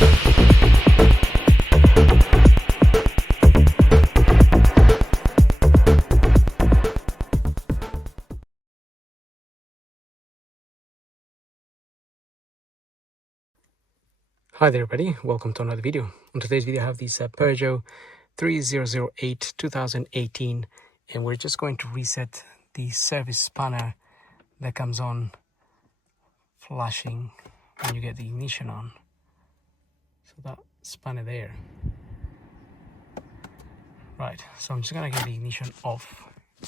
Hi there everybody, welcome to another video. On today's video I have this Peugeot 3008 2018 and we're just going to reset the service spanner that comes on flashing when you get the ignition on. So that spanner there. Right, so I'm just going to get the ignition off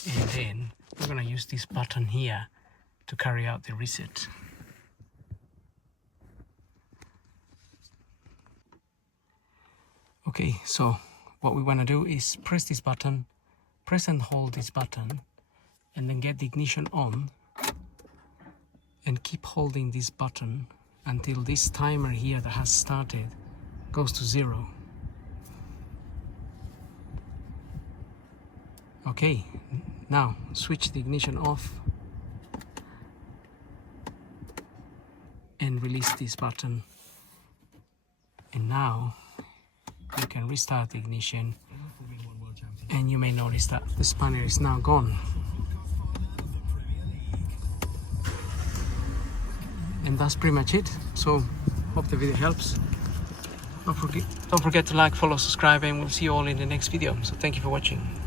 and then we're going to use this button here to carry out the reset. Okay, so what we want to do is press this button, press and hold this button, and then get the ignition on, and keep holding this button until this timer here that has started goes to 0. Okay, now switch the ignition off and release this button, and now you can restart the ignition and you may notice that the spanner is now gone. And that's pretty much it. So hope the video helps. Don't forget to like, follow, subscribe, and we'll see you all in the next video. So thank you for watching.